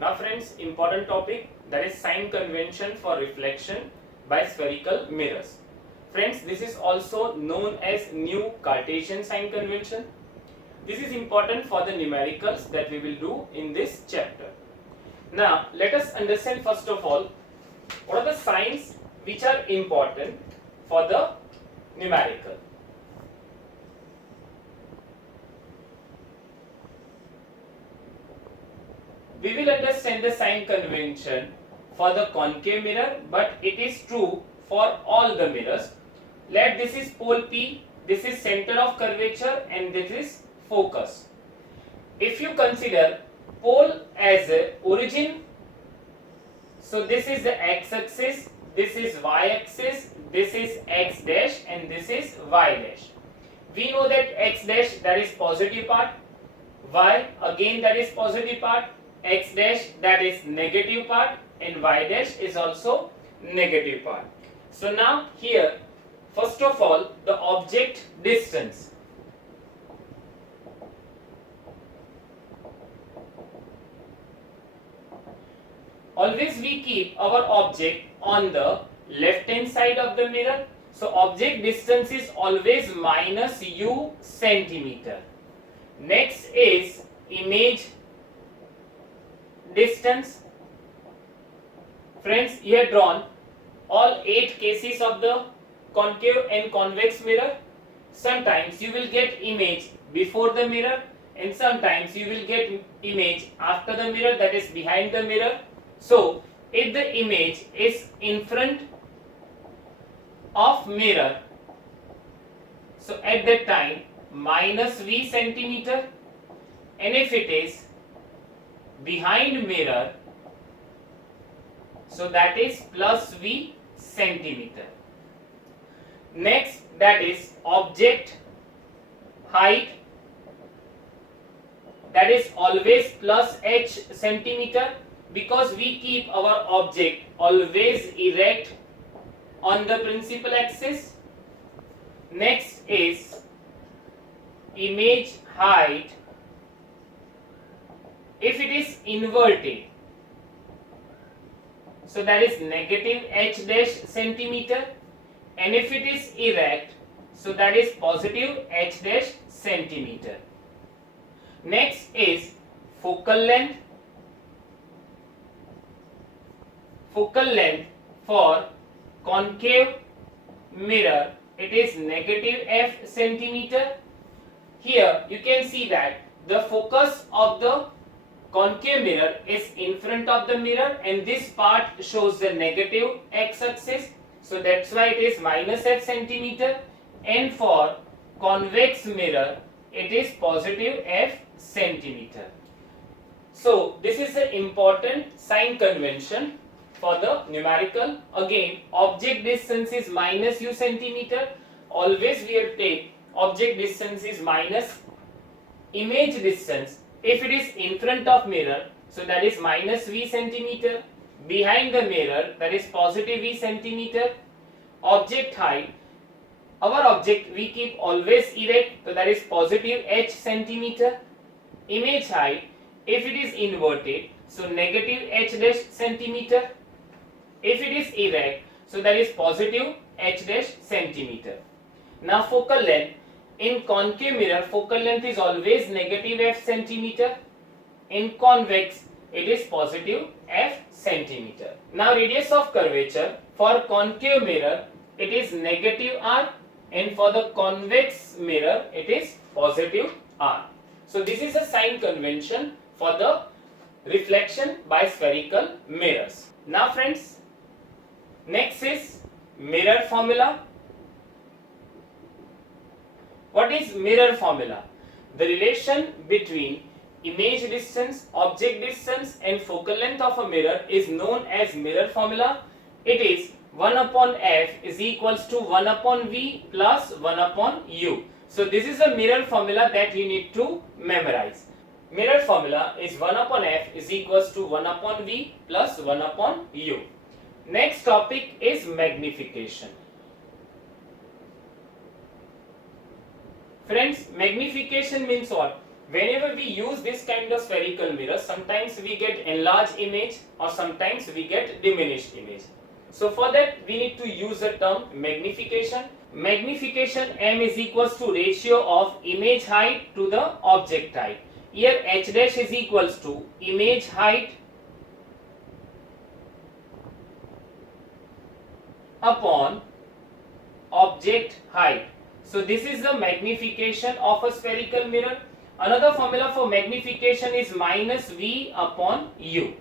Now friends, important topic, that is sign convention for reflection by spherical mirrors. Friends, this is also known as new Cartesian sign convention. This is important for the numericals that we will do in this chapter. Now let us understand first of all what are the signs which are important for the numerical. We will understand the sign convention for the concave mirror, but it is true for all the mirrors. Let this is pole P, this is center of curvature, and this is focus. If you consider pole as a origin, so this is the x-axis, this is y-axis, this is x dash, and this is y dash. We know that x dash, that is positive part, y again that is positive part, x dash that is negative part, and y dash is also negative part. So now here first of all the object distance. Always we keep our object on the left hand side of the mirror. So object distance is always minus u centimeter. Next is image distance. Friends, you have drawn all 8 cases of the concave and convex mirror. Sometimes you will get image before the mirror, and sometimes you will get image after the mirror, that is behind the mirror. So if the image is in front of mirror, so at that time minus v centimeter, and if it is behind mirror, so that is plus v centimeter. Next, that is object height, that is always plus h centimeter, because we keep our object always erect on the principal axis. Next is image height. If it is inverted, so that is negative h dash centimeter, and if it is erect, so that is positive h dash centimeter. Next is focal length. Focal length for concave mirror, it is negative f centimeter. Here you can see that the focus of the concave mirror is in front of the mirror, and this part shows the negative x-axis, so that's why it is minus f centimeter, and for convex mirror it is positive f centimeter. So this is the important sign convention for the numerical. Again, object distance is minus u centimeter. Always we have take object distance is minus image distance. If it is in front of mirror, so that is minus v centimeter. Behind the mirror, that is positive v centimeter. Object height, our object we keep always erect, so that is positive h centimeter. Image height, if it is inverted, so negative h dash centimeter. If it is erect, so that is positive h dash centimeter. Now focal length, in concave mirror focal length is always negative f centimeter. In convex it is positive f centimeter. Now radius of curvature, for concave mirror it is negative r, and for the convex mirror it is positive r. So this is a sign convention for the reflection by spherical mirrors. Now friends, next is mirror formula. What is mirror formula? The relation between image distance, object distance, and focal length of a mirror is known as mirror formula. It is 1 upon f is equals to 1 upon v plus 1 upon u. So this is a mirror formula that you need to memorize. Mirror formula is 1 upon f is equals to 1 upon v plus 1 upon u. Next topic is magnification. Friends, magnification means what? Whenever we use this kind of spherical mirror, sometimes we get enlarged image or sometimes we get diminished image. So for that we need to use the term magnification. Magnification m is equals to ratio of image height to the object height. Here h dash is equals to image height upon object height. So this is the magnification of a spherical mirror. Another formula for magnification is minus V upon U.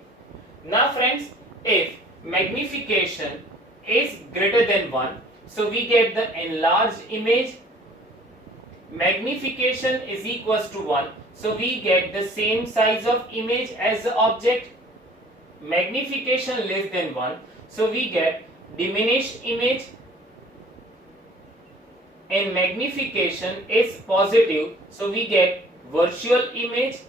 Now friends, if magnification is greater than 1, so we get the enlarged image. Magnification is equals to 1, so we get the same size of image as the object. Magnification less than 1, so we get diminished image. And magnification is positive, so we get virtual image.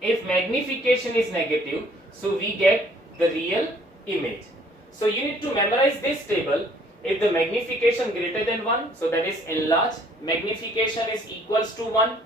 If magnification is negative, so we get the real image. So you need to memorize this table. If the magnification greater than 1, so that is enlarged. Magnification is equals to 1,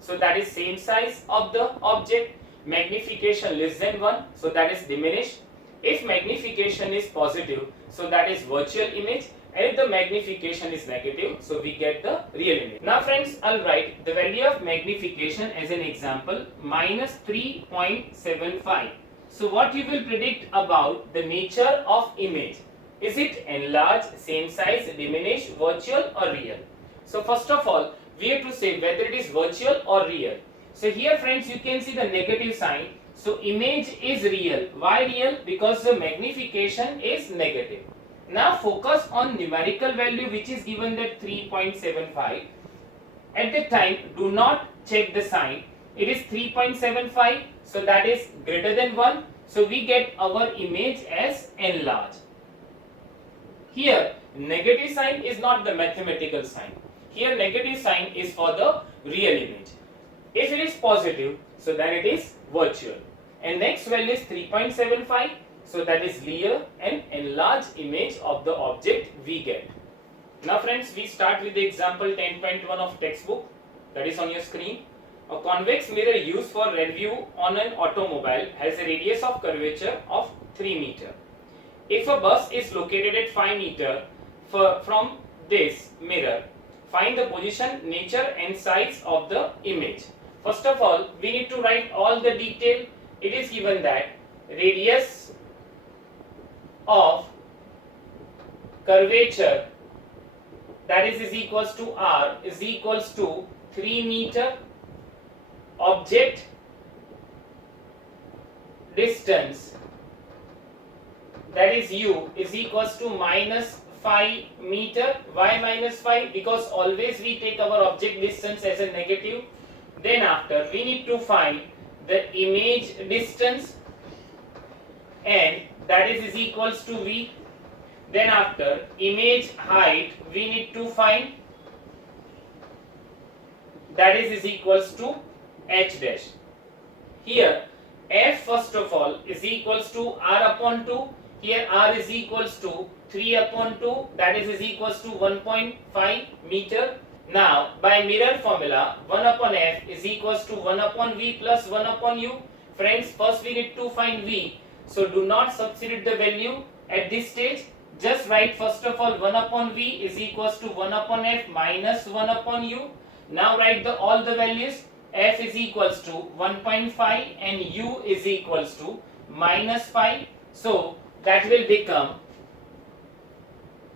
so that is same size of the object. Magnification less than 1, so that is diminished. If magnification is positive, so that is virtual image. And if the magnification is negative, so we get the real image. Now friends, I'll write the value of magnification as an example, minus 3.75. So what you will predict about the nature of image? Is it enlarged, same size, diminished, virtual or real? So first of all, we have to say whether it is virtual or real. So here friends, you can see the negative sign. So image is real. Why real? Because the magnification is negative. Now focus on numerical value which is given that 3.75. At the time, do not check the sign. It is 3.75, so that is greater than 1. So we get our image as enlarged. Here negative sign is not the mathematical sign. Here negative sign is for the real image. If it is positive, so then it is virtual. And next value is 3.75. So that is real and enlarged image of the object we get. Now friends, we start with the example 10.1 of textbook, that is on your screen. A convex mirror used for rear view on an automobile has a radius of curvature of 3 meter. If a bus is located at 5 meter from this mirror, find the position, nature and size of the image. First of all, we need to write all the detail. It is given that radius of curvature, that is equals to r, is equals to 3 meter. Object distance, that is u, is equals to minus 5 meter. Why minus 5? Because always we take our object distance as a negative. Then after we need to find the image distance, and that is equals to v. Then after image height we need to find, that is equals to h dash. Here f first of all is equals to r upon 2. Here r is equals to 3 upon 2, that is equals to 1.5 meter. Now by mirror formula, 1 upon f is equals to 1 upon v plus 1 upon u. Friends, first we need to find v. So do not substitute the value at this stage. Just write first of all 1 upon v is equals to 1 upon f minus 1 upon u. Now write all the values. F is equals to 1.5 and u is equals to minus 5. So that will become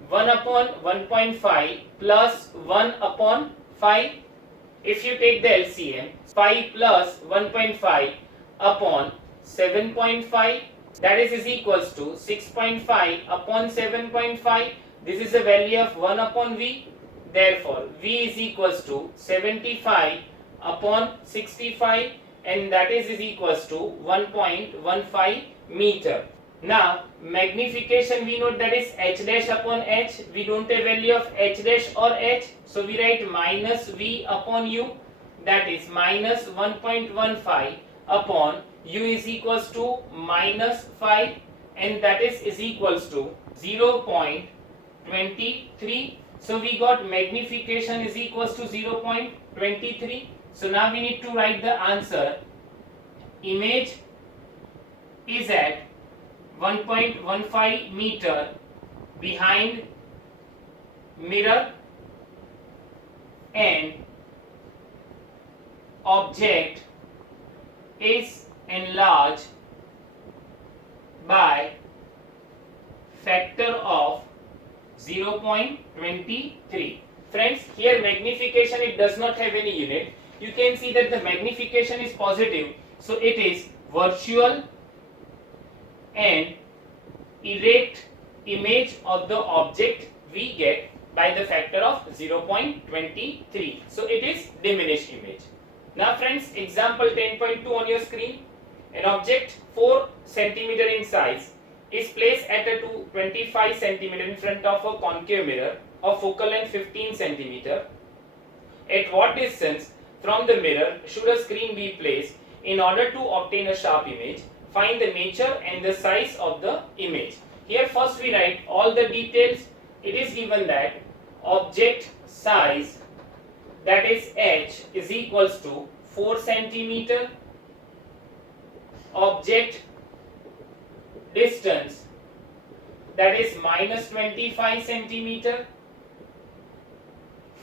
1 upon 1.5 plus 1 upon 5. If you take the LCM, 5 plus 1.5 upon 7.5, that is equals to 6.5 upon 7.5. This is the value of 1 upon v. Therefore, v is equals to 75 upon 65, and that is equals to 1.15 meter. Now, magnification we know that is h dash upon h. We don't have value of h dash or h. So, we write minus v upon u, that is minus 1.15 upon u is equals to minus 5, and that is equals to 0.23. So we got magnification is equals to 0.23. So now we need to write the answer. Image is at 1.15 meter behind mirror and object is enlarged by factor of 0.23. Friends, here magnification, it does not have any unit. You can see that the magnification is positive, so it is virtual and erect image of the object we get by the factor of 0.23. So it is diminished image. Now friends, example 10.2 on your screen. An object 4 centimeter in size is placed at a 25 centimeter in front of a concave mirror of focal length 15 centimeter. At what distance from the mirror should a screen be placed in order to obtain a sharp image? Find the nature and the size of the image. Here first we write all the details. It is given that object size, that is h, is equals to 4 centimeter. Object distance, that is minus 25 centimeter.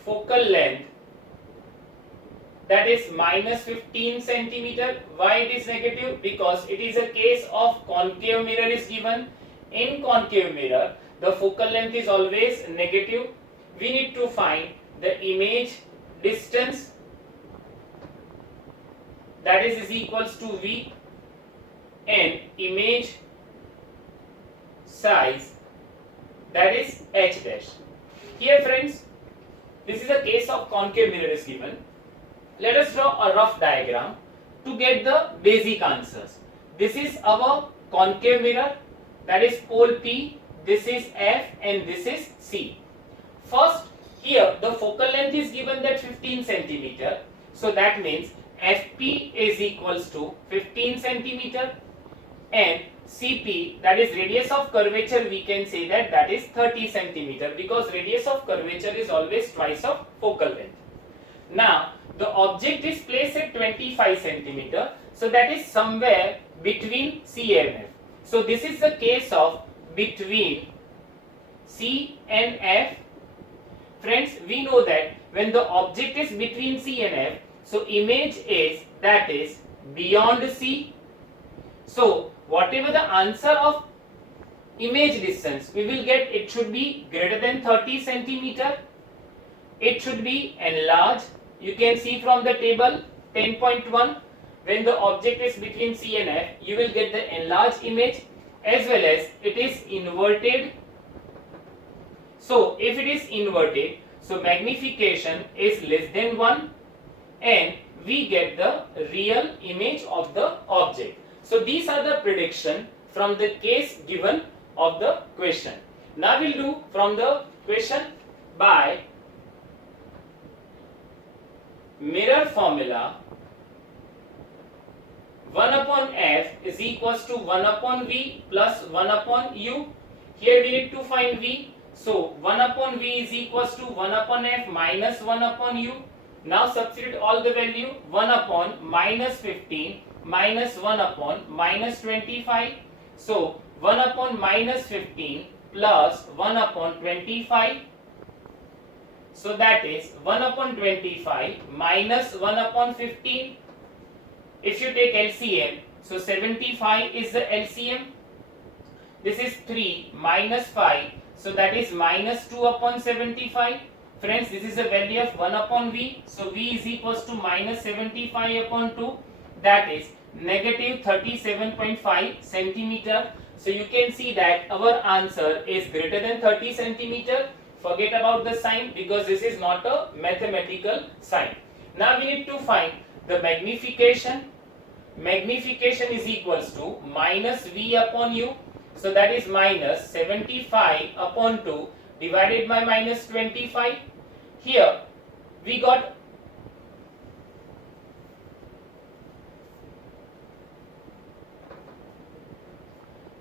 Focal length, that is minus 15 centimeter. Why it is negative? Because it is a case of concave mirror is given. In concave mirror, the focal length is always negative. We need to find the image distance, that is equals to V, and image size, that is h dash. Here friends, this is a case of concave mirror is given. Let us draw a rough diagram to get the basic answers. This is our concave mirror, that is pole P, this is F and this is C. First, here the focal length is given that 15 centimeter. So that means FP is equals to 15 centimeter and CP, that is radius of curvature, we can say that that is 30 centimeter because radius of curvature is always twice of focal length. Now the object is placed at 25 centimeter, so that is somewhere between C and F. So this is the case of between C and F. Friends, we know that when the object is between C and F, so image is, that is beyond C. So whatever the answer of image distance we will get, it should be greater than 30 centimeter. It should be enlarged. You can see from the table 10.1, when the object is between C and F, you will get the enlarged image, as well as it is inverted. So if it is inverted, so magnification is less than 1 and we get the real image of the object. So these are the prediction from the case given of the question. Now we'll do from the question by mirror formula. 1 upon F is equals to 1 upon V plus 1 upon U. Here we need to find V. So 1 upon V is equals to 1 upon F minus 1 upon U. Now substitute all the value. 1 upon minus 15 minus 1 upon minus 25. So 1 upon minus 15 plus 1 upon 25. So that is 1 upon 25 minus 1 upon 15. If you take LCM, so 75 is the LCM. This is 3 minus 5. So that is minus 2 upon 75. Friends, this is the value of 1 upon V. So V is equals to minus 75 upon 2. That is negative 37.5 centimeter. So you can see that our answer is greater than 30 centimeter. Forget about the sign because this is not a mathematical sign. Now we need to find the magnification. Magnification is equals to minus V upon U. So that is minus 75 upon 2 divided by minus 25. Here we got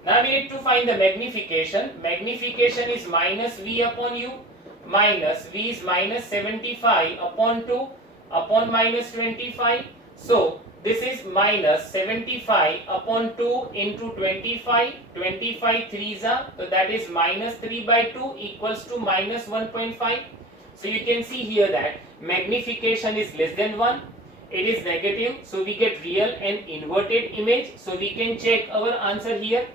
now we need to find the magnification. Magnification is minus V upon U. Minus V is minus 75 upon 2. upon minus 25. So this is minus 75 upon 2 into 25. 25 threes are, so that is minus 3 by 2 equals to minus 1.5. So you can see here that magnification is less than 1. It is negative, so we get real and inverted image. So we can check our answer here.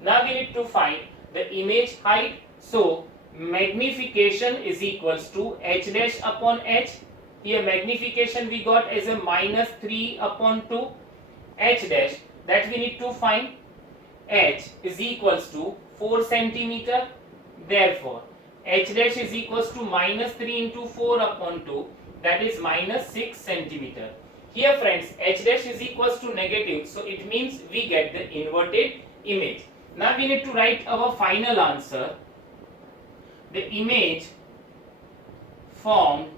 Now we need to find the image height. So magnification is equals to h dash upon h. Here magnification we got as a minus 3 upon 2. H dash, that we need to find. H is equals to 4 centimeter. Therefore h dash is equals to minus 3 into 4 upon 2, that is minus 6 centimeter. Here friends, h dash is equals to negative, so it means we get the inverted image. Now we need to write our final answer. The image formed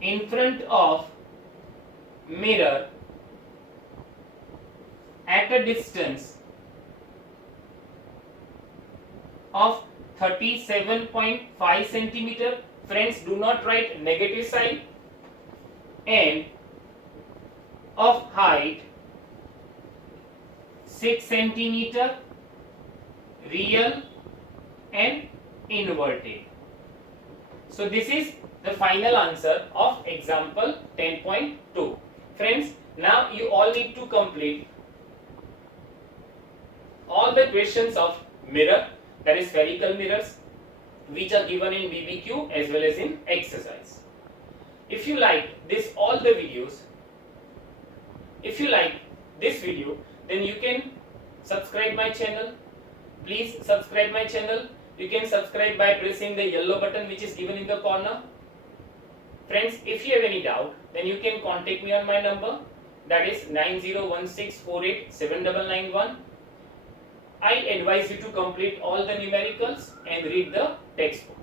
in front of mirror at a distance of 37.5 centimeter. Friends, do not write negative sign. And of height 6 centimeter, real and inverted. So this is the final answer of example 10.2. Friends, now you all need to complete all the questions of mirror, that is spherical mirrors, which are given in BBQ as well as in exercise. If you like all the videos, if you like this video, then you can subscribe my channel. Please subscribe my channel. You can subscribe by pressing the yellow button which is given in the corner. Friends, if you have any doubt, then you can contact me on my number, that is 9016487991. I advise you to complete all the numericals and read the textbook.